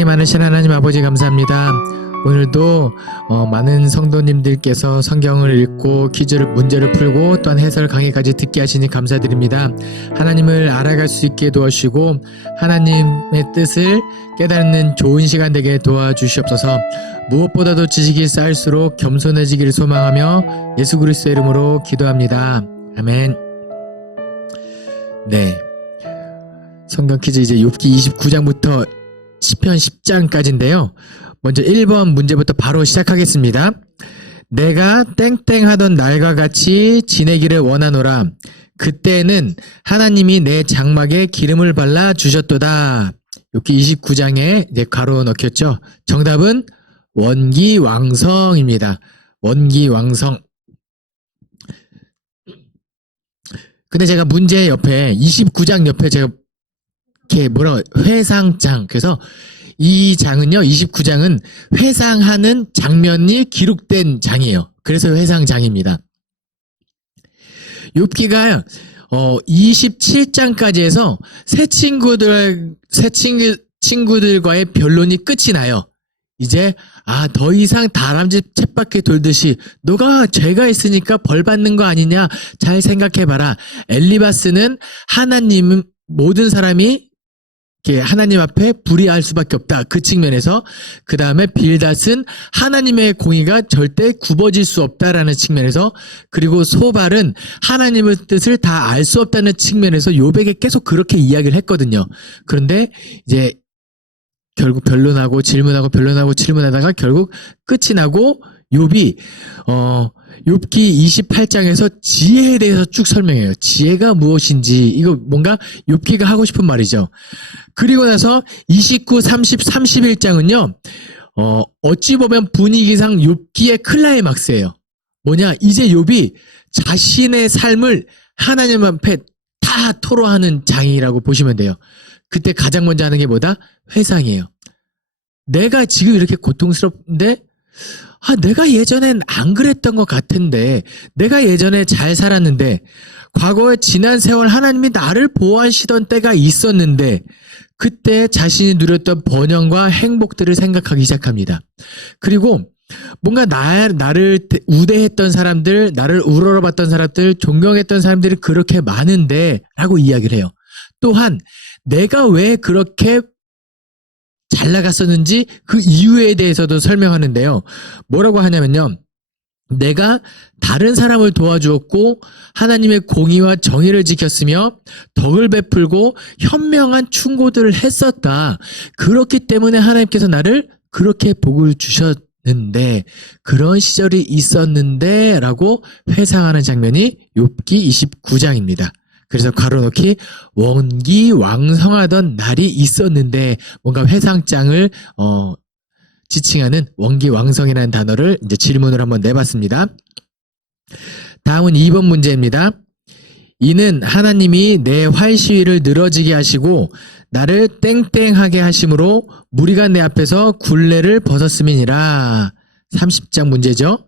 사랑이 많으신 하나님 아버지 감사합니다. 오늘도 많은 성도님들께서 성경을 읽고 문제를 풀고 또한 해설 강의까지 듣게 하시니 감사드립니다. 하나님을 알아갈 수 있게 도와주시고 하나님의 뜻을 깨닫는 좋은 시간 되게 도와주시옵소서. 무엇보다도 지식이 쌓일수록 겸손해지기를 소망하며 예수 그리스도의 이름으로 기도합니다. 아멘. 네, 성경 퀴즈 이제 욥기 29장부터 시편 10장까지인데요. 먼저 1번 문제부터 바로 시작하겠습니다. 내가 땡땡하던 날과 같이 지내기를 원하노라. 그때는 하나님이 내 장막에 기름을 발라 주셨도다. 욥기 29장에 이제 가로 넣겠죠. 정답은 원기왕성입니다. 원기왕성. 근데 제가 문제 옆에 29장 옆에 제가 이렇게 회상장, 그래서 이 장은요, 29장은 회상하는 장면이 기록된 장이에요. 그래서 회상장입니다. 욥기가 27장까지 해서 새 친구들과의 변론이 끝이 나요. 이제 더 이상 다람쥐 쳇바퀴 돌듯이 너가 죄가 있으니까 벌 받는 거 아니냐, 잘 생각해봐라. 엘리바스는 하나님은 모든 사람이 하나님 앞에 불의할 수밖에 없다. 그 측면에서. 그 다음에 빌닷은 하나님의 공의가 절대 굽어질 수 없다라는 측면에서. 그리고 소발은 하나님의 뜻을 다 알 수 없다는 측면에서 욥에게 계속 그렇게 이야기를 했거든요. 그런데 이제 결국 변론하고 질문하고 변론하고 질문하다가 결국 끝이 나고 욥이 욥기 28장에서 지혜에 대해서 쭉 설명해요. 지혜가 무엇인지, 이거 뭔가 욥기가 하고 싶은 말이죠. 그리고 나서 29, 30, 31장은요, 어찌 보면 분위기상 욥기의 클라이막스예요. 뭐냐, 이제 욥이 자신의 삶을 하나님 앞에 다 토로하는 장이라고 보시면 돼요. 그때 가장 먼저 하는 게 뭐다? 회상이에요. 내가 지금 이렇게 고통스럽는데 내가 예전엔 안 그랬던 것 같은데, 내가 예전에 잘 살았는데, 과거에 지난 세월 하나님이 나를 보호하시던 때가 있었는데, 그때 자신이 누렸던 번영과 행복들을 생각하기 시작합니다. 그리고 뭔가 나를 우대했던 사람들, 나를 우러러봤던 사람들, 존경했던 사람들이 그렇게 많은데 라고 이야기를 해요. 또한 내가 왜 그렇게 잘 나갔었는지 그 이유에 대해서도 설명하는데요. 뭐라고 하냐면요, 내가 다른 사람을 도와주었고 하나님의 공의와 정의를 지켰으며 덕을 베풀고 현명한 충고들을 했었다. 그렇기 때문에 하나님께서 나를 그렇게 복을 주셨는데, 그런 시절이 있었는데 라고 회상하는 장면이 욥기 29장입니다. 그래서 괄호넣기 원기왕성하던 날이 있었는데, 뭔가 회상장을 지칭하는 원기왕성이라는 단어를 이제 질문을 한번 내봤습니다. 다음은 2번 문제입니다. 이는 하나님이 내 활시위를 늘어지게 하시고 나를 땡땡하게 하심으로 무리가 내 앞에서 굴레를 벗었음이니라. 30장 문제죠.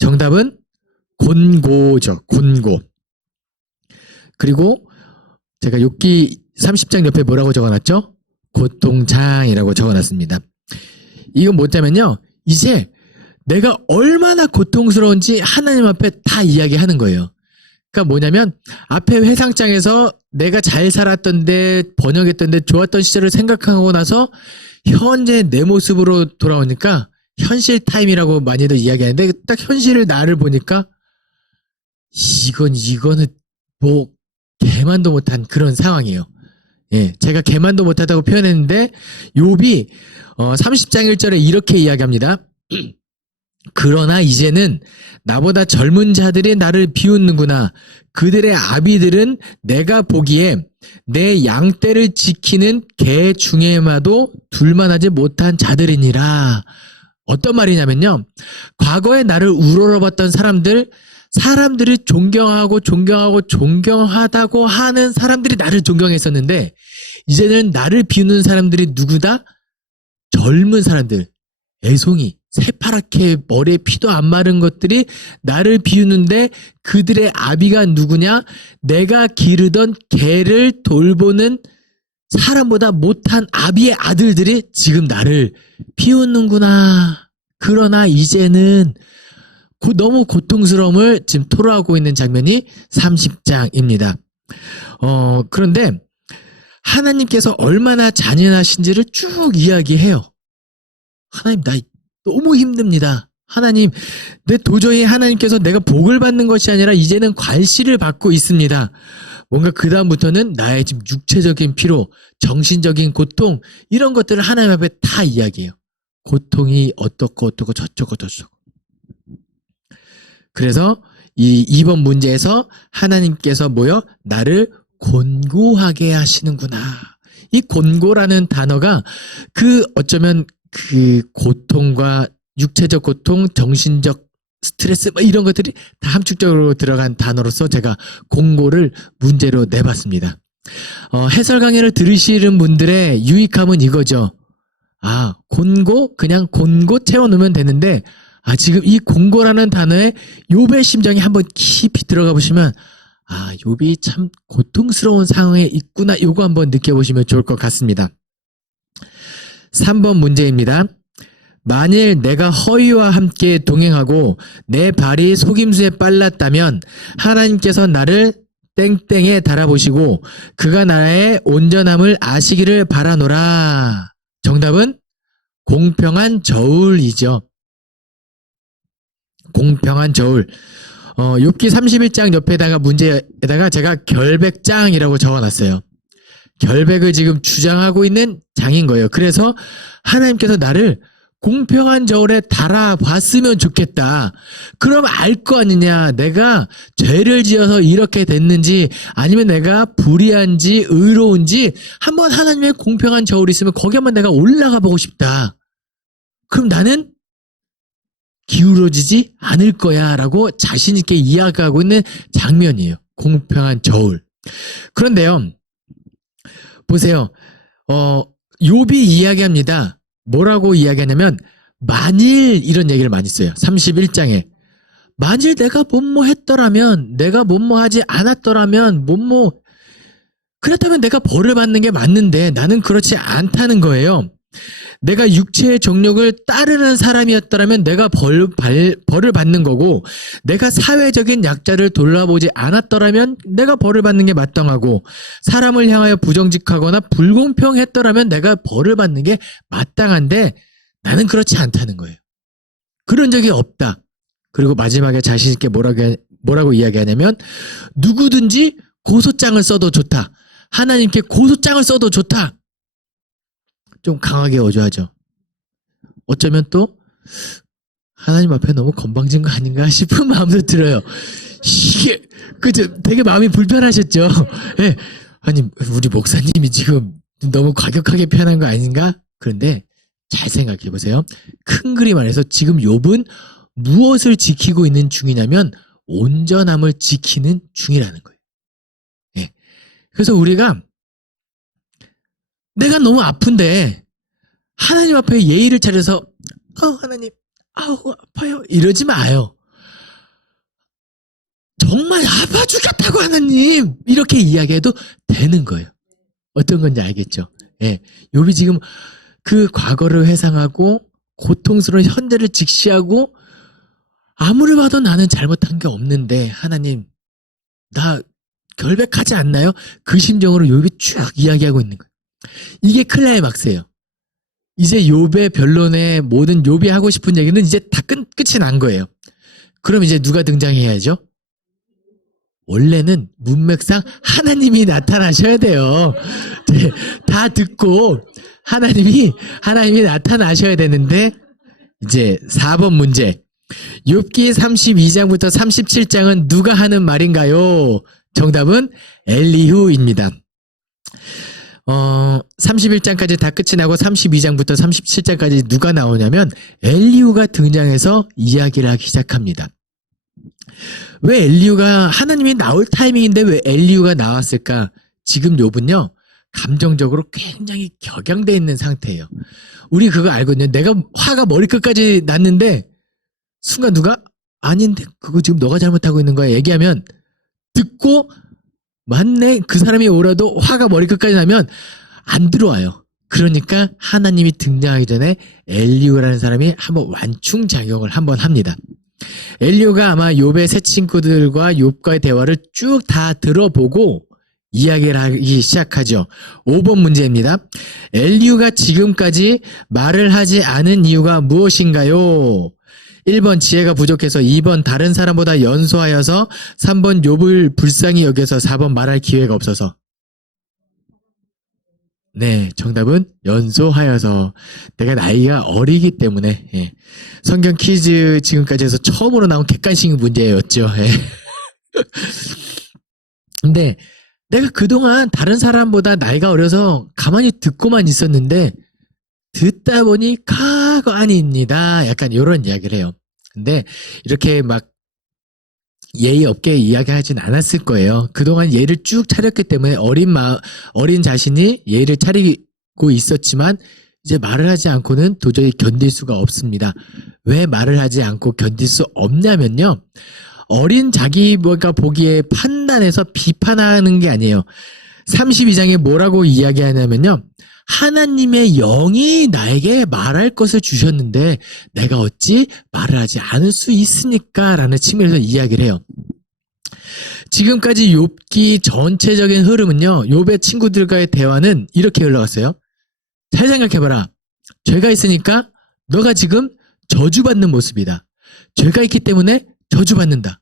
정답은 곤고죠. 곤고. 그리고 제가 욥기 30장 옆에 뭐라고 적어놨죠? 고통장이라고 적어놨습니다. 이건 뭐냐면요, 이제 내가 얼마나 고통스러운지 하나님 앞에 다 이야기하는 거예요. 그러니까 뭐냐면, 앞에 회상장에서 내가 잘 살았던데, 번영했던데, 좋았던 시절을 생각하고 나서 현재 내 모습으로 돌아오니까 현실 타임이라고 많이들 이야기하는데, 딱 현실을 나를 보니까 이거는 뭐 개만도 못한 그런 상황이에요. 예, 제가 개만도 못하다고 표현했는데, 욥이 30장 1절에 이렇게 이야기합니다. 그러나 이제는 나보다 젊은 자들이 나를 비웃는구나. 그들의 아비들은 내가 보기에 내 양떼를 지키는 개 중에마도 둘만하지 못한 자들이니라. 어떤 말이냐면요, 과거에 나를 우러러봤던 사람들이 존경하다고 하는 사람들이 나를 존경했었는데, 이제는 나를 비우는 사람들이 누구다? 젊은 사람들, 애송이, 새파랗게 머리에 피도 안 마른 것들이 나를 비우는데, 그들의 아비가 누구냐? 내가 기르던 개를 돌보는 사람보다 못한 아비의 아들들이 지금 나를 비웃는구나. 그러나 이제는 너무 고통스러움을 지금 토로하고 있는 장면이 30장입니다. 그런데 하나님께서 얼마나 잔인하신지를 쭉 이야기해요. 하나님, 나 너무 힘듭니다. 하나님, 도저히 하나님께서 내가 복을 받는 것이 아니라 이제는 괄시를 받고 있습니다. 뭔가 그 다음부터는 나의 지금 육체적인 피로, 정신적인 고통, 이런 것들을 하나님 앞에 다 이야기해요. 고통이 어떻고 저쩌고. 그래서 이 2번 문제에서 하나님께서 나를 곤고하게 하시는구나. 이 곤고라는 단어가 어쩌면 고통과 육체적 고통, 정신적 스트레스 이런 것들이 다 함축적으로 들어간 단어로서 제가 곤고를 문제로 내봤습니다. 해설 강의를 들으시는 분들의 유익함은 이거죠. 곤고 그냥 곤고 채워놓으면 되는데 지금 이 곤고라는 단어에 욥의 심정이 한번 깊이 들어가 보시면 욥이 참 고통스러운 상황에 있구나, 요거 한번 느껴보시면 좋을 것 같습니다. 3번 문제입니다. 만일 내가 허위와 함께 동행하고 내 발이 속임수에 빨랐다면 하나님께서 나를 땡땡에 달아보시고 그가 나의 온전함을 아시기를 바라노라. 정답은 공평한 저울이죠. 공평한 저울. 욥기 31장 옆에다가 문제에다가 제가 결백장이라고 적어놨어요. 결백을 지금 주장하고 있는 장인 거예요. 그래서 하나님께서 나를 공평한 저울에 달아봤으면 좋겠다. 그럼 알 거 아니냐. 내가 죄를 지어서 이렇게 됐는지 아니면 내가 불의한지 의로운지 한번 하나님의 공평한 저울이 있으면 거기 한번 내가 올라가 보고 싶다. 그럼 나는 기울어지지 않을 거야 라고 자신 있게 이야기하고 있는 장면이에요. 공평한 저울. 그런데요, 보세요. 욥이 이야기합니다. 뭐라고 이야기하냐면 만일 이런 얘기를 많이 써요. 31장에 만일 내가 뭐뭐 했더라면, 내가 뭐뭐 하지 않았더라면, 그렇다면 내가 벌을 받는 게 맞는데 나는 그렇지 않다는 거예요. 내가 육체의 정욕을 따르는 사람이었더라면 내가 벌을 받는 거고, 내가 사회적인 약자를 돌아보지 않았더라면 내가 벌을 받는 게 마땅하고, 사람을 향하여 부정직하거나 불공평했더라면 내가 벌을 받는 게 마땅한데 나는 그렇지 않다는 거예요. 그런 적이 없다. 그리고 마지막에 자신 있게 뭐라고 이야기하냐면 누구든지 고소장을 써도 좋다. 하나님께 고소장을 써도 좋다. 좀 강하게 어조하죠. 어쩌면 또 하나님 앞에 너무 건방진 거 아닌가 싶은 마음도 들어요. 이게 그죠? 되게 마음이 불편하셨죠. 네. 아니 우리 목사님이 지금 너무 과격하게 표현한 거 아닌가? 그런데 잘 생각해 보세요. 큰 그림 안에서 지금 욥은 무엇을 지키고 있는 중이냐면 온전함을 지키는 중이라는 거예요. 네. 그래서 우리가 내가 너무 아픈데 하나님 앞에 예의를 차려서 하나님 아파요 이러지 마요. 정말 아파 죽겠다고 하나님 이렇게 이야기해도 되는 거예요. 어떤 건지 알겠죠? 예. 욥이 지금 그 과거를 회상하고 고통스러운 현재를 직시하고 아무리 봐도 나는 잘못한 게 없는데 하나님 나 결백하지 않나요? 그 심정으로 욥이 쭉 이야기하고 있는 거예요. 이게 클라이막스예요. 이제 욥의 변론의 모든 욥이 하고 싶은 얘기는 이제 다 끝이 난 거예요. 그럼 이제 누가 등장해야죠? 원래는 문맥상 하나님이 나타나셔야 돼요. 네, 다 듣고 하나님이 나타나셔야 되는데 이제 4번 문제. 욥기 32장부터 37장은 누가 하는 말인가요? 정답은 엘리후입니다. 31장까지 다 끝이 나고 32장부터 37장까지 누가 나오냐면 엘리후가 등장해서 이야기를 하기 시작합니다. 왜 엘리후가 하나님이 나올 타이밍인데 왜 엘리후가 나왔을까? 지금 욥은요 감정적으로 굉장히 격양돼 있는 상태예요. 우리 그거 알거든요. 내가 화가 머리끝까지 났는데 순간 누가 아닌데 그거 지금 너가 잘못하고 있는 거야 얘기하면 듣고 맞네 그 사람이 오라도 화가 머리끝까지 나면 안 들어와요. 그러니까 하나님이 등장하기 전에 엘리후라는 사람이 한번 완충작용을 한번 합니다. 엘리후가 아마 욥의 세 친구들과 욥과의 대화를 쭉 다 들어보고 이야기를 하기 시작하죠. 5번 문제입니다. 엘리후가 지금까지 말을 하지 않은 이유가 무엇인가요? 1번 지혜가 부족해서, 2번 다른 사람보다 연소하여서, 3번 욥을 불쌍히 여겨서, 4번 말할 기회가 없어서. 네, 정답은 연소하여서. 내가 나이가 어리기 때문에. 예. 성경 퀴즈 지금까지 해서 처음으로 나온 객관식 문제였죠. 예. 근데 내가 그동안 다른 사람보다 나이가 어려서 가만히 듣고만 있었는데 듣다 보니 카가 아닙니다. 약간 이런 이야기를 해요. 근데 이렇게 막 예의 없게 이야기하진 않았을 거예요. 그동안 예를 쭉 차렸기 때문에 어린 자신이 예의를 차리고 있었지만 이제 말을 하지 않고는 도저히 견딜 수가 없습니다. 왜 말을 하지 않고 견딜 수 없냐면요. 어린 자기가 보기에 판단해서 비판하는 게 아니에요. 32장에 뭐라고 이야기하냐면요. 하나님의 영이 나에게 말할 것을 주셨는데 내가 어찌 말을 하지 않을 수 있습니까? 라는 측면에서 이야기를 해요. 지금까지 욥기 전체적인 흐름은요. 욥의 친구들과의 대화는 이렇게 흘러갔어요. 잘 생각해봐라. 죄가 있으니까 너가 지금 저주받는 모습이다. 죄가 있기 때문에 저주받는다.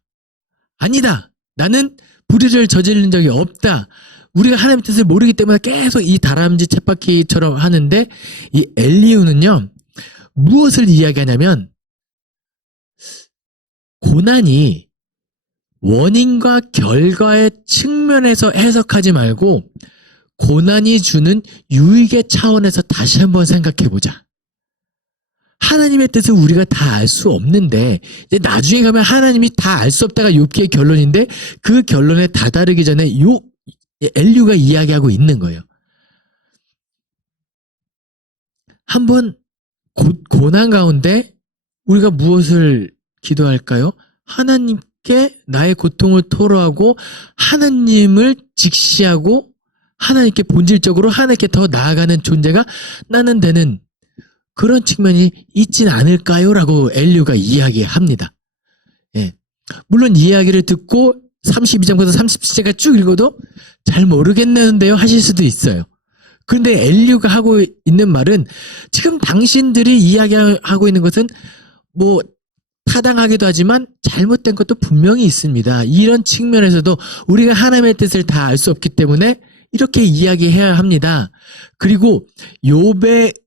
아니다. 나는 불의를 저지른 적이 없다. 우리가 하나님의 뜻을 모르기 때문에 계속 이 다람쥐 쳇바퀴처럼 하는데 이 엘리후는요. 무엇을 이야기하냐면 고난이 원인과 결과의 측면에서 해석하지 말고 고난이 주는 유익의 차원에서 다시 한번 생각해보자. 하나님의 뜻을 우리가 다 알 수 없는데 이제 나중에 가면 하나님이 다 알 수 없다가 욥기의 결론인데 그 결론에 다다르기 전에 엘리후가 이야기하고 있는 거예요. 한번 고난 가운데 우리가 무엇을 기도할까요? 하나님께 나의 고통을 토로하고 하나님을 직시하고 하나님께 본질적으로 하나님께 더 나아가는 존재가 나는 되는 그런 측면이 있진 않을까요? 라고 엘리후가 이야기합니다. 예. 물론 이야기를 듣고 32장부터 37장까지 쭉 읽어도 잘 모르겠는데요 하실 수도 있어요. 그런데 엘리후가 하고 있는 말은 지금 당신들이 이야기하고 있는 것은 뭐 타당하기도 하지만 잘못된 것도 분명히 있습니다. 이런 측면에서도 우리가 하나님의 뜻을 다 알 수 없기 때문에 이렇게 이야기해야 합니다. 그리고 욥의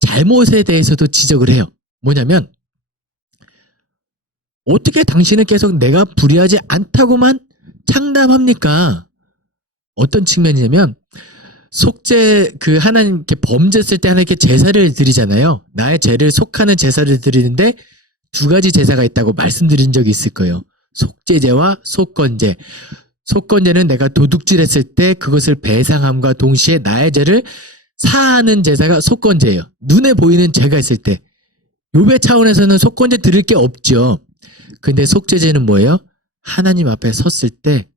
잘못에 대해서도 지적을 해요. 뭐냐면 어떻게 당신은 계속 내가 불의하지 않다고만 장담합니까? 어떤 측면이냐면 속죄 하나님께 범죄했을 때 하나님께 제사를 드리잖아요. 나의 죄를 속하는 제사를 드리는데 두 가지 제사가 있다고 말씀드린 적이 있을 거예요. 속죄제와 속건제. 속건제는 내가 도둑질했을 때 그것을 배상함과 동시에 나의 죄를 사하는 제사가 속건제예요. 눈에 보이는 죄가 있을 때. 욥의 차원에서는 속건제 드릴 게 없죠. 근데 속죄제는 뭐예요? 하나님 앞에 섰을 때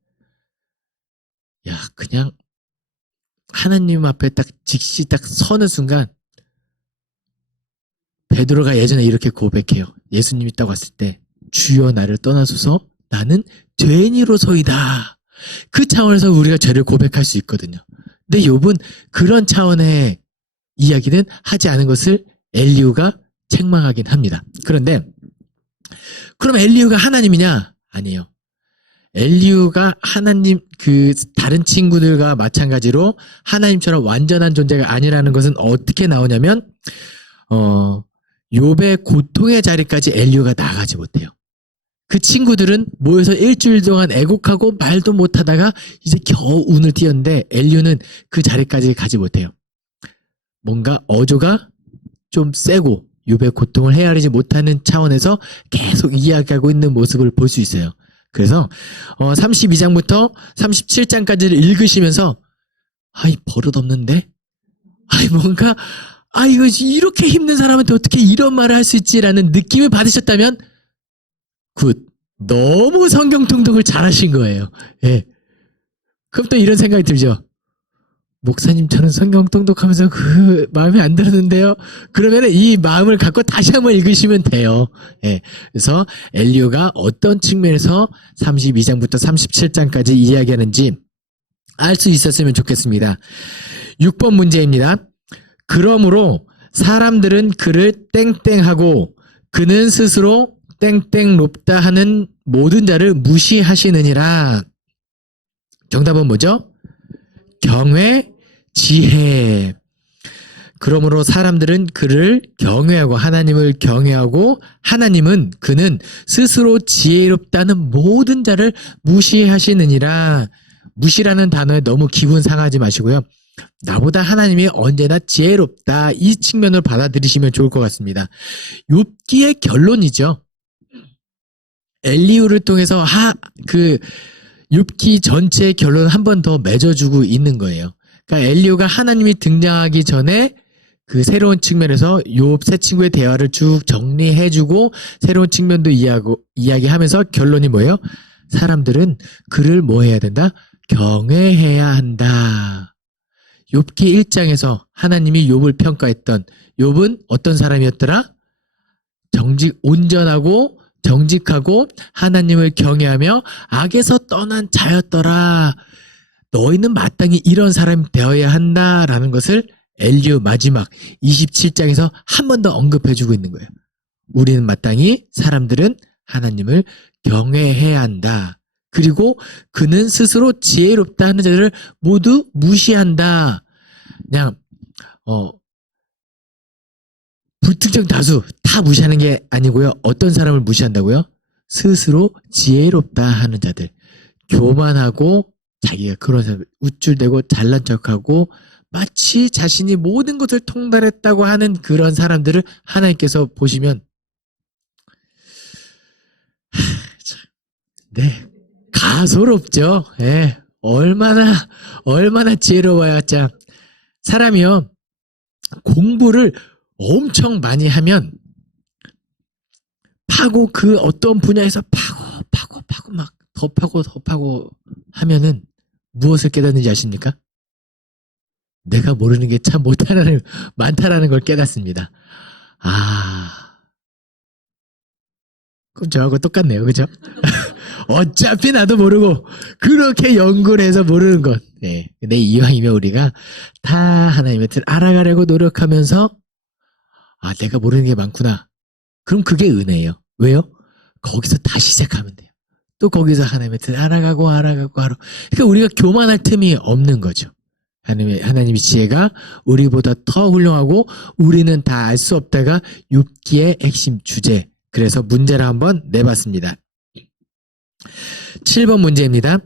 그냥 하나님 앞에 딱 직시 딱 서는 순간 베드로가 예전에 이렇게 고백해요. 예수님이 딱 왔을 때 주여 나를 떠나소서 나는 죄인이로소이다. 그 차원에서 우리가 죄를 고백할 수 있거든요. 근데 욥은 그런 차원의 이야기는 하지 않은 것을 엘리후가 책망하긴 합니다. 그런데 그럼 엘리후가 하나님이냐? 아니에요. 엘리후가 하나님 다른 친구들과 마찬가지로 하나님처럼 완전한 존재가 아니라는 것은 어떻게 나오냐면 욥의 고통의 자리까지 엘리후가 나가지 못해요. 그 친구들은 모여서 일주일 동안 애곡하고 말도 못하다가 이제 겨우 운을 띄었는데 엘리후는 그 자리까지 가지 못해요. 뭔가 어조가 좀 세고 욥의 고통을 헤아리지 못하는 차원에서 계속 이야기하고 있는 모습을 볼 수 있어요. 그래서 32장부터 37장까지를 읽으시면서 아이 버릇없는데? 뭔가 이거 이렇게 힘든 사람한테 어떻게 이런 말을 할 수 있지라는 느낌을 받으셨다면 굿. 너무 성경 통독을 잘하신 거예요. 예. 그럼 또 이런 생각이 들죠. 목사님 저는 성경 통독하면서 그 마음에 안 들었는데요. 그러면은 이 마음을 갖고 다시 한번 읽으시면 돼요. 예. 그래서 엘리후가 어떤 측면에서 32장부터 37장까지 이야기하는지 알 수 있었으면 좋겠습니다. 6번 문제입니다. 그러므로 사람들은 그를 땡땡하고 그는 스스로 땡땡 높다 하는 모든 자를 무시하시느니라. 정답은 뭐죠? 경외, 지혜. 그러므로 사람들은 그를 경외하고 하나님을 경외하고 하나님은 그는 스스로 지혜롭다는 모든 자를 무시하시느니라. 무시라는 단어에 너무 기분 상하지 마시고요. 나보다 하나님이 언제나 지혜롭다 이 측면을 받아들이시면 좋을 것 같습니다. 욥기의 결론이죠. 엘리후를 통해서 욥기 전체의 결론을 한 번 더 맺어주고 있는 거예요. 그러니까 엘리후가 하나님이 등장하기 전에 그 새로운 측면에서 욥 세 친구의 대화를 쭉 정리해주고 새로운 측면도 이야기하면서 결론이 뭐예요? 사람들은 그를 뭐 해야 된다? 경외해야 한다. 욥기 1장에서 하나님이 욥을 평가했던 욥은 어떤 사람이었더라? 온전하고 정직하고 하나님을 경외하며 악에서 떠난 자였더라. 너희는 마땅히 이런 사람이 되어야 한다라는 것을 엘리후 마지막 27장에서 한 번 더 언급해주고 있는 거예요. 우리는 마땅히 사람들은 하나님을 경외해야 한다. 그리고 그는 스스로 지혜롭다 하는 자들을 모두 무시한다. 그냥 불특정 다수 다 무시하는 게 아니고요. 어떤 사람을 무시한다고요? 스스로 지혜롭다 하는 자들. 교만하고 자기가 그런 사람 우쭐대고 잘난 척하고 마치 자신이 모든 것을 통달했다고 하는 그런 사람들을 하나님께서 보시면 네 가소롭죠. 예, 얼마나 지혜로워야. 자, 사람이요 공부를 엄청 많이 하면 그 어떤 분야에서 파고 막 더 파고 하면은 무엇을 깨닫는지 아십니까? 내가 모르는 게 참 많다라는 걸 깨닫습니다. 그럼 저하고 똑같네요. 그죠? 어차피 나도 모르고 그렇게 연구를 해서 모르는 것. 네. 근데 이왕이면 우리가 다 하나님의 뜻을 알아가려고 노력하면서 내가 모르는 게 많구나. 그럼 그게 은혜예요. 왜요? 거기서 다시 시작하면 돼요. 또 거기서 하나님의 뜻을 알아가고. 그러니까 우리가 교만할 틈이 없는 거죠. 하나님의 지혜가 우리보다 더 훌륭하고 우리는 다 알 수 없다가 욥기의 핵심 주제. 그래서 문제를 한번 내봤습니다. 7번 문제입니다.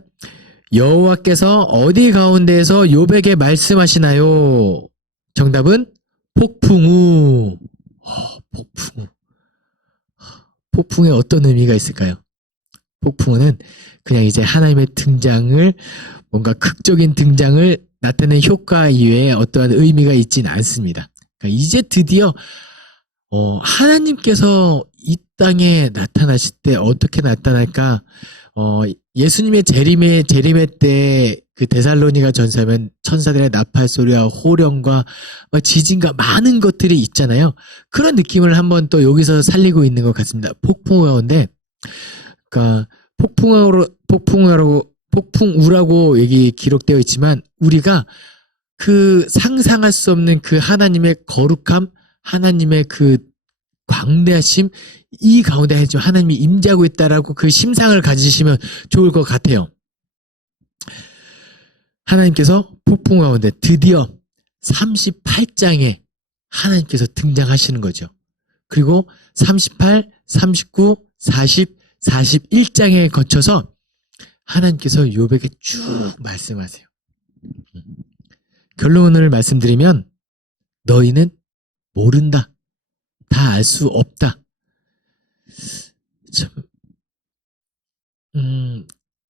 여호와께서 어디 가운데에서 욥에게 말씀하시나요? 정답은 폭풍우. 폭풍우. 폭풍에 어떤 의미가 있을까요? 폭풍우는 그냥 이제 하나님의 등장을 뭔가 극적인 등장을 나타내는 효과 이외에 어떠한 의미가 있진 않습니다. 그러니까 이제 드디어 하나님께서 이 땅에 나타나실 때 어떻게 나타날까? 예수님의 재림의 때 그 데살로니가 전서면 천사들의 나팔 소리와 호령과 지진과 많은 것들이 있잖아요. 그런 느낌을 한번 또 여기서 살리고 있는 것 같습니다. 폭풍우인데, 그러니까 폭풍우라고 여기 기록되어 있지만 우리가 그 상상할 수 없는 그 하나님의 거룩함, 하나님의 그 광대하심 이 가운데 하나님이 임재하고 있다라고 그 심상을 가지시면 좋을 것 같아요. 하나님께서 폭풍 가운데 드디어 38장에 하나님께서 등장하시는 거죠. 그리고 38, 39, 40, 41장에 거쳐서 하나님께서 욥에게 쭉 말씀하세요. 결론을 말씀드리면 너희는 모른다. 다 알 수 없다.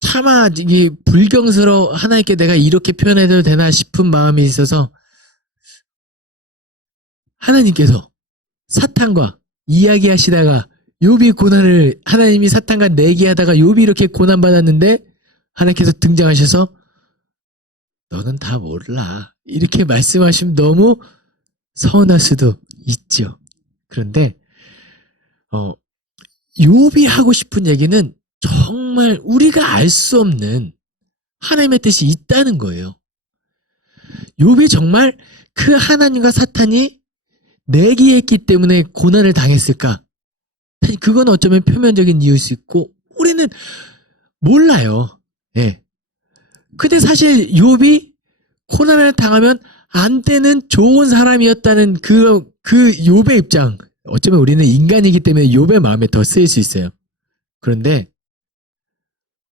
차마 이게 불경스러워 하나님께 내가 이렇게 표현해도 되나 싶은 마음이 있어서 하나님께서 사탄과 이야기하시다가 하나님이 사탄과 내기하다가 욥이 이렇게 고난받았는데 하나님께서 등장하셔서 너는 다 몰라. 이렇게 말씀하시면 너무 서운할 수도 있죠. 그런데 욥이 하고 싶은 얘기는 정말 우리가 알 수 없는 하나님의 뜻이 있다는 거예요. 욥이 정말 그 하나님과 사탄이 내기했기 때문에 고난을 당했을까? 그건 어쩌면 표면적인 이유일 수 있고 우리는 몰라요. 예. 근데 사실 욥이 고난을 당하면 안 되는 좋은 사람이었다는 그 욥의 입장. 어쩌면 우리는 인간이기 때문에 욥의 마음에 더 쓰일 수 있어요. 그런데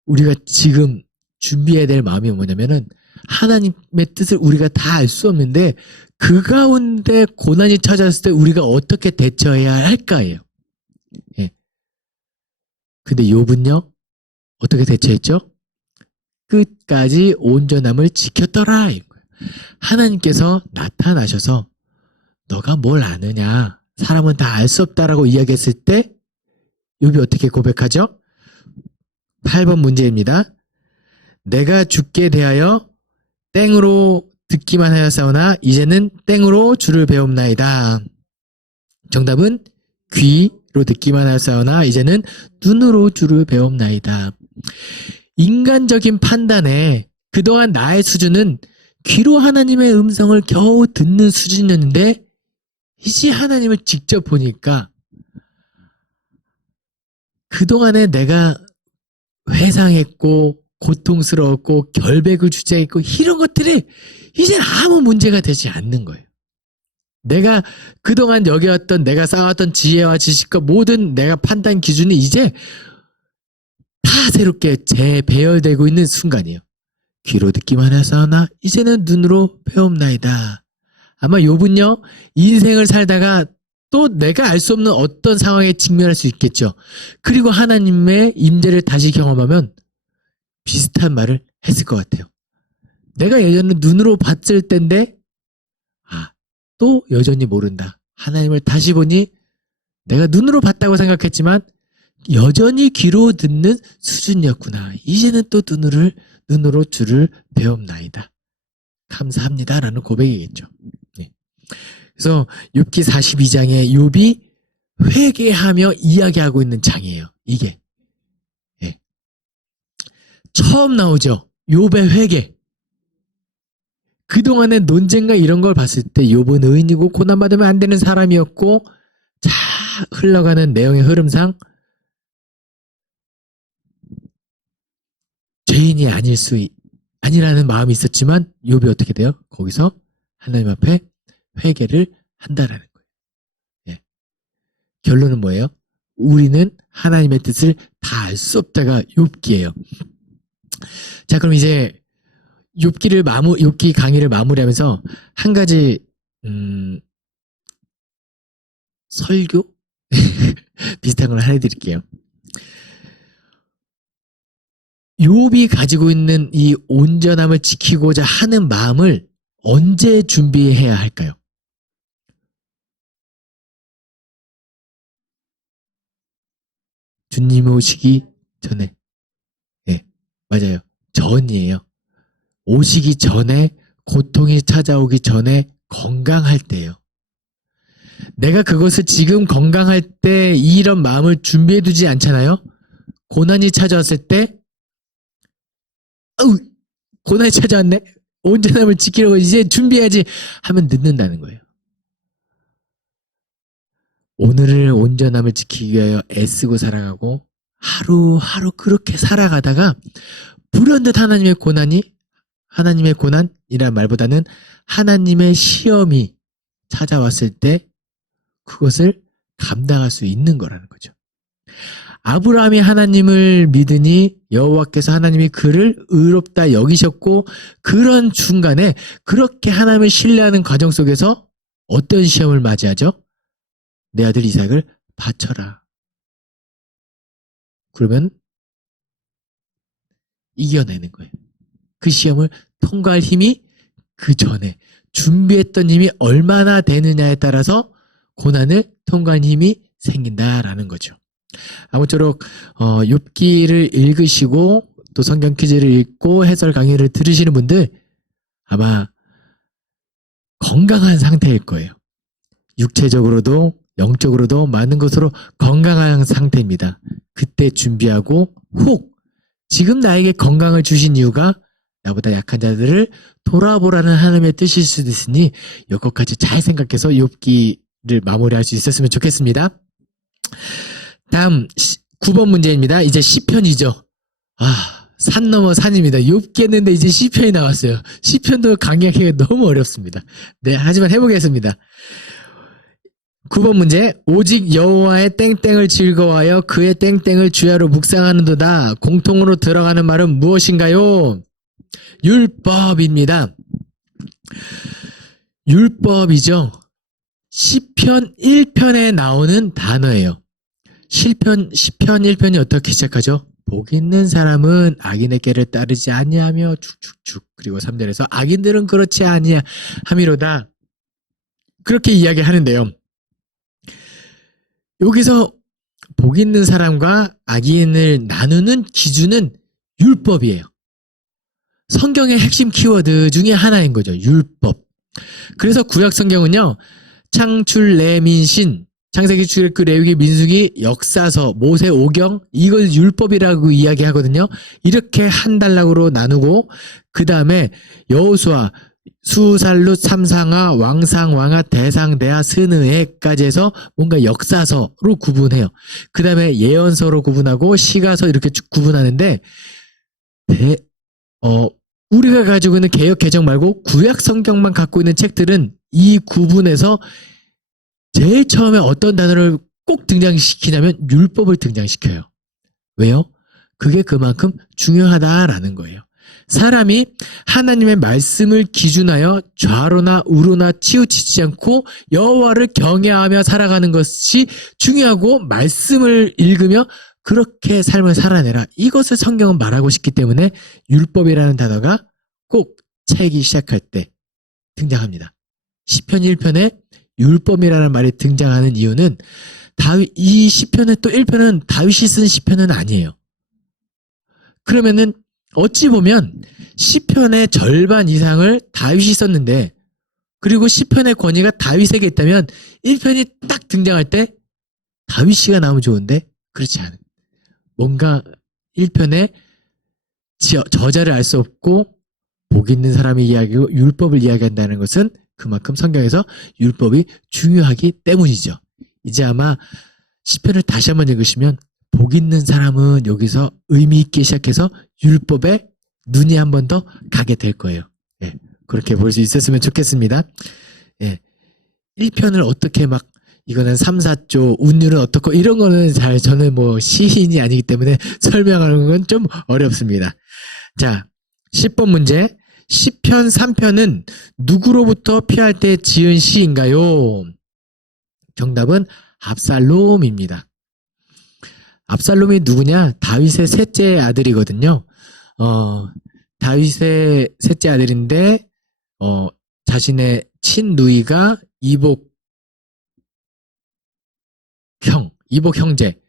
우리가 지금 준비해야 될 마음이 뭐냐면은 하나님의 뜻을 우리가 다 알 수 없는데 그 가운데 고난이 찾아왔을 때 우리가 어떻게 대처해야 할까예요. 예. 근데 욥은요 어떻게 대처했죠? 끝까지 온전함을 지켰더라. 하나님께서 나타나셔서 너가 뭘 아느냐? 사람은 다 알 수 없다라고 이야기했을 때 욥이 어떻게 고백하죠? 8번 문제입니다. 내가 주께 대하여 땡으로 듣기만 하였사오나 이제는 땡으로 주를 배웁나이다. 정답은 귀로 듣기만 하였사오나 이제는 눈으로 주를 배웁나이다. 인간적인 판단에 그동안 나의 수준은 귀로 하나님의 음성을 겨우 듣는 수준이었는데 이제 하나님을 직접 보니까 그동안에 내가 회상했고 고통스러웠고 결백을 주장했고 이런 것들이 이제 아무 문제가 되지 않는 거예요. 내가 그동안 여겨왔던 내가 쌓아왔던 지혜와 지식과 모든 내가 판단 기준이 이제 다 새롭게 재배열되고 있는 순간이에요. 귀로 듣기만 하사오나 이제는 눈으로 배움나이다. 아마 욥은요 인생을 살다가 또 내가 알 수 없는 어떤 상황에 직면할 수 있겠죠. 그리고 하나님의 임재를 다시 경험하면 비슷한 말을 했을 것 같아요. 내가 예전에 눈으로 봤을 때인데 또 여전히 모른다. 하나님을 다시 보니 내가 눈으로 봤다고 생각했지만 여전히 귀로 듣는 수준이었구나. 이제는 또 눈으로 주를 배움나이다. 감사합니다. 라는 고백이겠죠. 네. 그래서 욥기 42장에 욥이 회개하며 이야기하고 있는 장이에요. 이게. 네. 처음 나오죠. 욥의 회개. 그동안의 논쟁과 이런 걸 봤을 때 욥은 의인이고 고난받으면 안 되는 사람이었고 자 흘러가는 내용의 흐름상 죄인이 아니라는 마음이 있었지만 욥이 어떻게 돼요? 거기서 하나님 앞에 회개를 한다라는 거예요. 예. 결론은 뭐예요? 우리는 하나님의 뜻을 다 알 수 없다가 욥기예요. 자, 그럼 이제 욥기 강의를 마무리하면서 한 가지 설교 비슷한 걸 하나 드릴게요. 욥이 가지고 있는 이 온전함을 지키고자 하는 마음을 언제 준비해야 할까요? 주님 오시기 전에. 네, 맞아요. 전이에요. 오시기 전에, 고통이 찾아오기 전에 건강할 때예요. 내가 그것을 지금 건강할 때 이런 마음을 준비해두지 않잖아요. 고난이 찾아왔을 때 고난이 찾아왔네. 온전함을 지키려고 이제 준비해야지 하면 늦는다는 거예요. 오늘을 온전함을 지키기 위하여 애쓰고 살아가고 하루하루 그렇게 살아가다가 불현듯 하나님의 고난이란 말보다는 하나님의 시험이 찾아왔을 때 그것을 감당할 수 있는 거라는 거죠. 아브라함이 하나님을 믿으니 여호와께서 하나님이 그를 의롭다 여기셨고 그런 중간에 그렇게 하나님을 신뢰하는 과정 속에서 어떤 시험을 맞이하죠? 내 아들 이삭을 바쳐라. 그러면 이겨내는 거예요. 그 시험을 통과할 힘이 그 전에 준비했던 힘이 얼마나 되느냐에 따라서 고난을 통과할 힘이 생긴다라는 거죠. 아무쪼록 욥기를 읽으시고 또 성경 퀴즈를 읽고 해설 강의를 들으시는 분들 아마 건강한 상태일 거예요. 육체적으로도 영적으로도 많은 것으로 건강한 상태입니다. 그때 준비하고 혹 지금 나에게 건강을 주신 이유가 나보다 약한 자들을 돌아보라는 하나님의 뜻일 수도 있으니 이것까지 잘 생각해서 욥기를 마무리할 수 있었으면 좋겠습니다. 다음 9번 문제입니다. 이제 시편이죠. 산 넘어 산입니다. 욥기 했는데 이제 시편이 나왔어요. 시편도 강의하기가 너무 어렵습니다. 네, 하지만 해보겠습니다. 9번 문제. 오직 여호와의 땡땡을 즐거워하여 그의 땡땡을 주야로 묵상하는도다. 공통으로 들어가는 말은 무엇인가요? 율법입니다. 율법이죠. 시편 1편에 나오는 단어예요. 시편 1편이 어떻게 시작하죠? 복 있는 사람은 악인의 길을 따르지 아니하며 쭉쭉쭉. 그리고 3절에서 악인들은 그렇지 아니하미로다. 그렇게 이야기하는데요. 여기서 복 있는 사람과 악인을 나누는 기준은 율법이에요. 성경의 핵심 키워드 중에 하나인 거죠. 율법. 그래서 구약 성경은요. 창출, 레민신, 창세기, 출애굽, 레위기, 민수기, 역사서, 모세, 오경 이걸 율법이라고 이야기하거든요. 이렇게 한 단락으로 나누고 그 다음에 여호수아, 수살룻, 삼상아, 왕상, 왕아, 대상, 대하, 스느에까지 해서 뭔가 역사서로 구분해요. 그 다음에 예언서로 구분하고 시가서 이렇게 쭉 구분하는데 우리가 가지고 있는 개역 개정 말고 구약 성경만 갖고 있는 책들은 이 구분에서 제일 처음에 어떤 단어를 꼭 등장시키냐면 율법을 등장시켜요. 왜요? 그게 그만큼 중요하다라는 거예요. 사람이 하나님의 말씀을 기준하여 좌로나 우로나 치우치지 않고 여호와를 경외하며 살아가는 것이 중요하고 말씀을 읽으며 그렇게 삶을 살아내라. 이것을 성경은 말하고 싶기 때문에 율법이라는 단어가 꼭 책이 시작할 때 등장합니다. 시편 1편에 율법이라는 말이 등장하는 이유는 이 시편의 또 1편은 다윗이 쓴 시편은 아니에요. 그러면은 어찌 보면 시편의 절반 이상을 다윗이 썼는데 그리고 시편의 권위가 다윗에게 있다면 1편이 딱 등장할 때 다윗이가 나오면 좋은데 그렇지 않아요. 뭔가 1편에 저자를 알 수 없고 복 있는 사람이 이야기고 율법을 이야기한다는 것은 그만큼 성경에서 율법이 중요하기 때문이죠. 이제 아마 시편을 다시 한번 읽으시면 복 있는 사람은 여기서 의미 있게 시작해서 율법에 눈이 한 번 더 가게 될 거예요. 예, 그렇게 볼 수 있었으면 좋겠습니다. 예, 1편을 어떻게 막 이거는 3, 4조 운율은 어떻고 이런 거는 잘 저는 뭐 시인이 아니기 때문에 설명하는 건 좀 어렵습니다. 자, 10번 문제. 시편 3편은 누구로부터 피할 때 지은 시인가요? 정답은 압살롬입니다. 압살롬이 누구냐? 다윗의 셋째 아들이거든요. 다윗의 셋째 아들인데 자신의 친누이가 이복 형제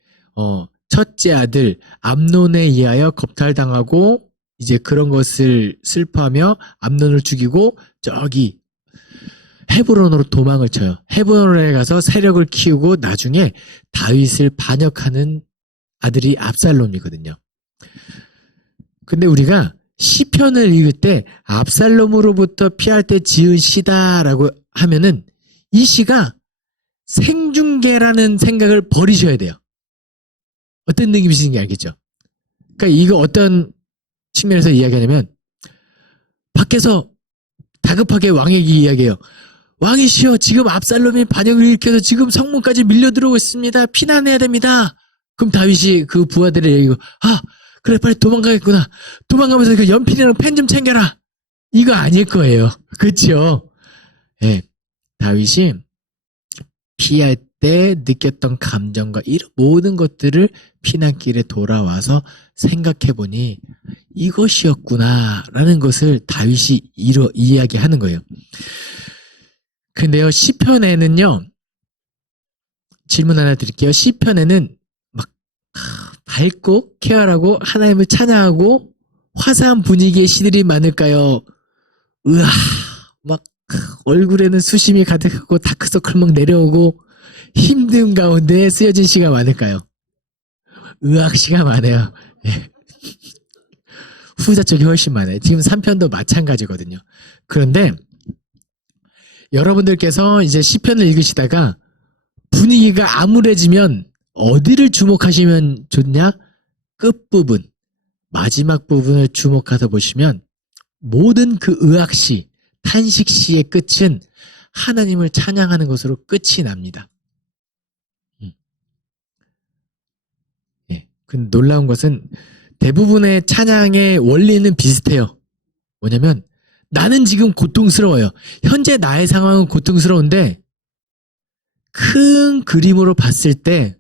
첫째 아들 암논에 의하여 겁탈당하고 이제 그런 것을 슬퍼하며 암논을 죽이고 저기 헤브론으로 도망을 쳐요. 헤브론에 가서 세력을 키우고 나중에 다윗을 반역하는 아들이 압살롬이거든요. 근데 우리가 시편을 읽을 때 압살롬으로부터 피할 때 지은 시다라고 하면은 이 시가 생중계라는 생각을 버리셔야 돼요. 어떤 느낌이신지 알겠죠? 그러니까 이거 어떤 측면에서 이야기하냐면 밖에서 다급하게 왕에게 이야기해요. 왕이시여, 지금 압살롬이 반역을 일으켜서 지금 성문까지 밀려 들어오고 있습니다. 피난해야 됩니다. 그럼 다윗이 그 부하들을 얘기하고 그래 빨리 도망가겠구나. 도망가면서 그 연필이랑 펜 좀 챙겨라. 이거 아닐 거예요. 그렇죠? 예, 다윗이 피할 때 느꼈던 감정과 이런 모든 것들을 피난길에 돌아와서 생각해보니 이것이었구나 라는 것을 다윗이 이야기하는 거예요. 근데요, 시편에는요, 질문 하나 드릴게요. 시편에는 막 밝고 쾌활하고 하나님을 찬양하고 화사한 분위기의 시들이 많을까요? 막 얼굴에는 수심이 가득하고 다크서클 막 내려오고 힘든 가운데 쓰여진 시가 많을까요? 의학시가 많아요. 예. 후자 쪽이 훨씬 많아요. 지금 3편도 마찬가지거든요. 그런데 여러분들께서 이제 시편을 읽으시다가 분위기가 암울해지면 어디를 주목하시면 좋냐? 끝부분, 마지막 부분을 주목해서 보시면 모든 그 의학시, 탄식시의 끝은 하나님을 찬양하는 것으로 끝이 납니다. 예. 근데 놀라운 것은 대부분의 찬양의 원리는 비슷해요. 뭐냐면 나는 지금 고통스러워요. 현재 나의 상황은 고통스러운데 큰 그림으로 봤을 때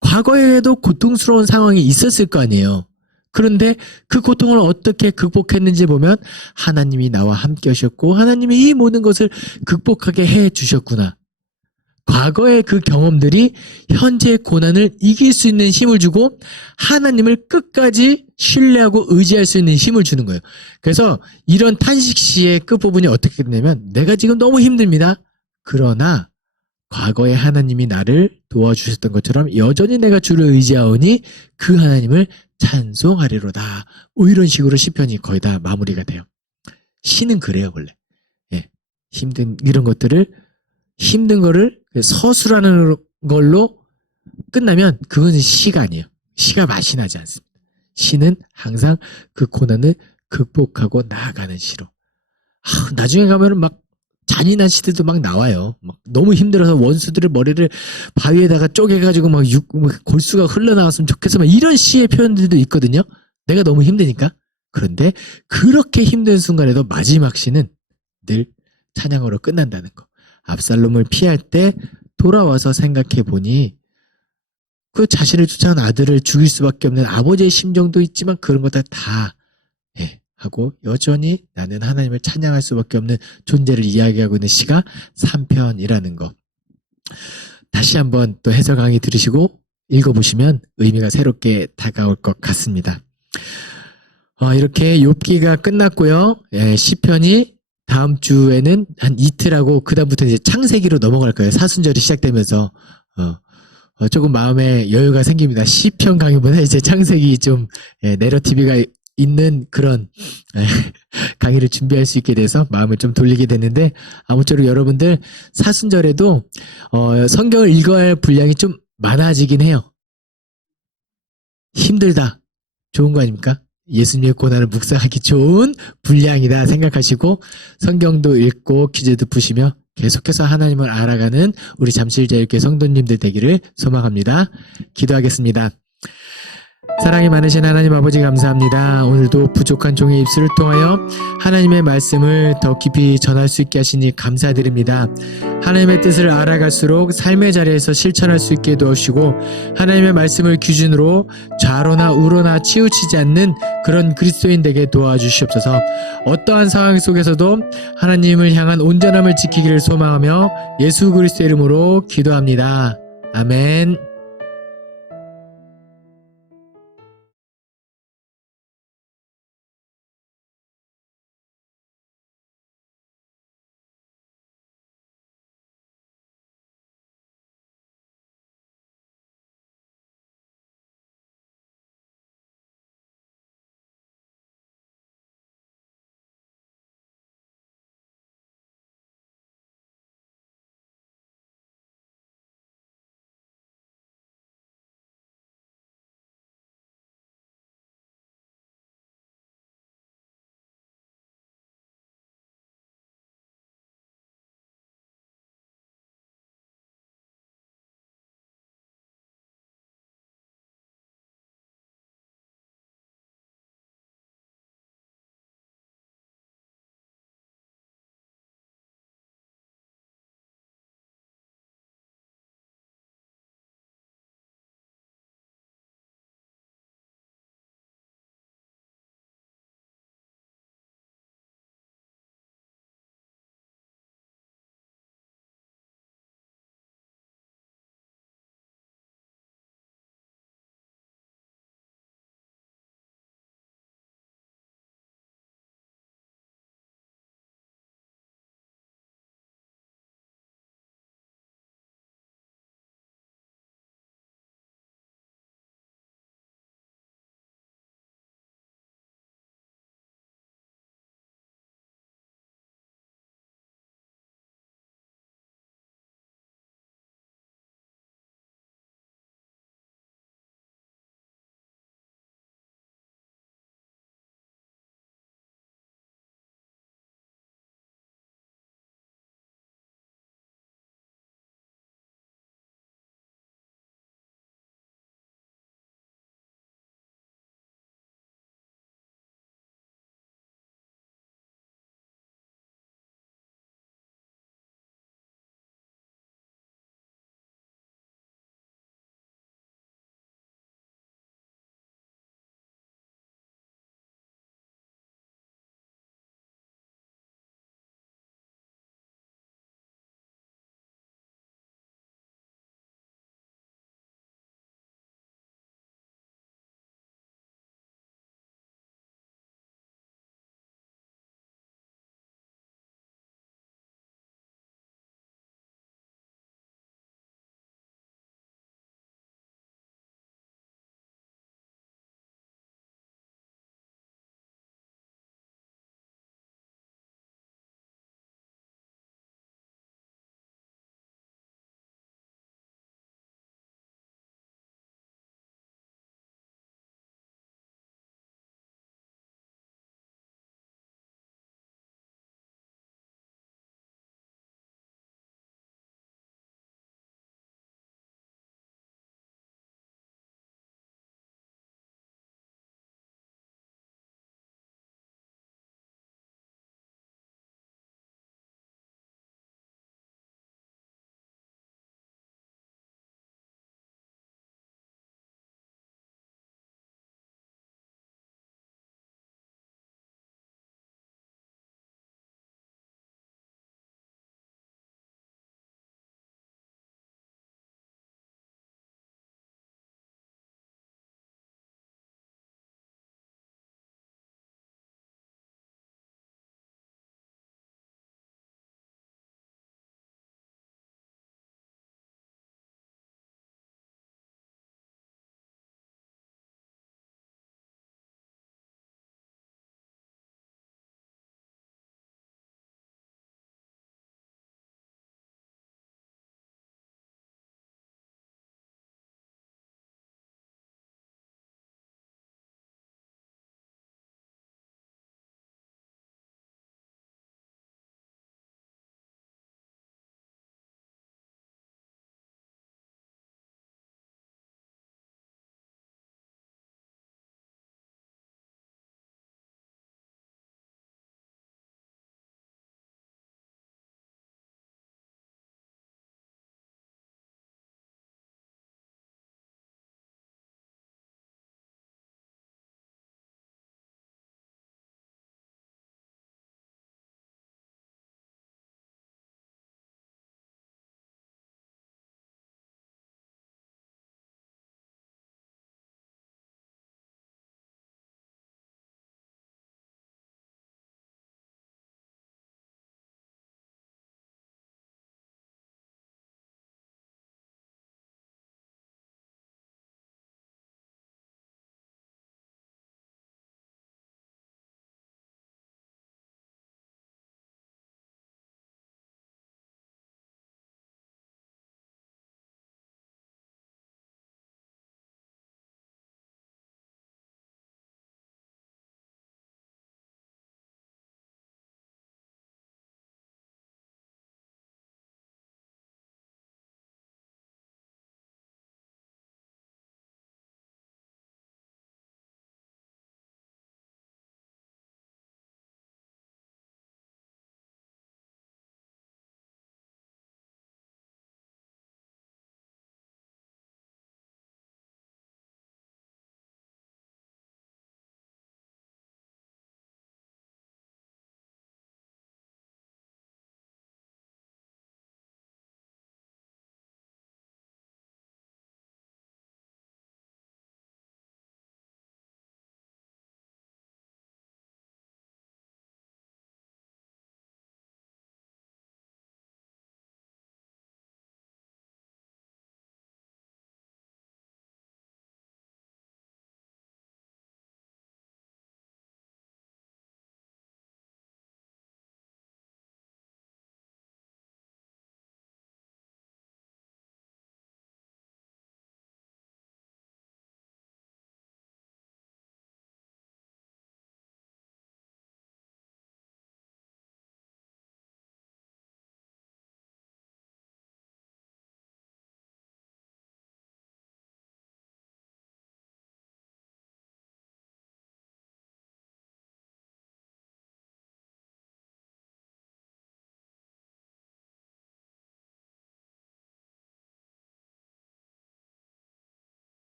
과거에도 고통스러운 상황이 있었을 거 아니에요. 그런데 그 고통을 어떻게 극복했는지 보면 하나님이 나와 함께 하셨고 하나님이 이 모든 것을 극복하게 해 주셨구나. 과거의 그 경험들이 현재의 고난을 이길 수 있는 힘을 주고 하나님을 끝까지 신뢰하고 의지할 수 있는 힘을 주는 거예요. 그래서 이런 탄식시의 끝부분이 어떻게 되냐면 내가 지금 너무 힘듭니다. 그러나 과거에 하나님이 나를 도와주셨던 것처럼 여전히 내가 주를 의지하오니 그 하나님을 찬송하리로다. 뭐 이런 식으로 시편이 거의 다 마무리가 돼요. 시는 그래요 원래. 예. 이런 것들을 힘든 거를 서술하는 걸로 끝나면 그건 시가 아니에요. 시가 맛이 나지 않습니다. 시는 항상 그 고난을 극복하고 나아가는 시로. 나중에 가면은 막 잔인한 시들도 막 나와요. 막 너무 힘들어서 원수들의 머리를 바위에다가 쪼개가지고 막 골수가 흘러나왔으면 좋겠어. 막 이런 시의 표현들도 있거든요. 내가 너무 힘드니까. 그런데 그렇게 힘든 순간에도 마지막 시는 늘 찬양으로 끝난다는 거. 압살롬을 피할 때 돌아와서 생각해 보니 그 자신을 쫓아간 아들을 죽일 수밖에 없는 아버지의 심정도 있지만 그런 것들 다 하고 여전히 나는 하나님을 찬양할 수밖에 없는 존재를 이야기하고 있는 시가 3편이라는 거. 다시 한번 또 해설 강의 들으시고 읽어보시면 의미가 새롭게 다가올 것 같습니다. 이렇게 욥기가 끝났고요. 시편이 다음 주에는 한 이틀하고 그 다음부터 이제 창세기로 넘어갈 거예요. 사순절이 시작되면서 조금 마음에 여유가 생깁니다. 시편 강의보다 이제 창세기 좀 내러티브가 있는 그런 강의를 준비할 수 있게 돼서 마음을 좀 돌리게 됐는데 아무쪼록 여러분들 사순절에도 성경을 읽어야 할 분량이 좀 많아지긴 해요. 힘들다. 좋은 거 아닙니까? 예수님의 고난을 묵상하기 좋은 분량이다 생각하시고 성경도 읽고 퀴즈도 푸시며 계속해서 하나님을 알아가는 우리 잠실자유교회 성도님들 되기를 소망합니다. 기도하겠습니다. 사랑이 많으신 하나님 아버지 감사합니다. 오늘도 부족한 종의 입술을 통하여 하나님의 말씀을 더 깊이 전할 수 있게 하시니 감사드립니다. 하나님의 뜻을 알아갈수록 삶의 자리에서 실천할 수 있게 도와주시고 하나님의 말씀을 기준으로 좌로나 우로나 치우치지 않는 그런 그리스도인 되게 도와주시옵소서. 어떠한 상황 속에서도 하나님을 향한 온전함을 지키기를 소망하며 예수 그리스도의 이름으로 기도합니다. 아멘.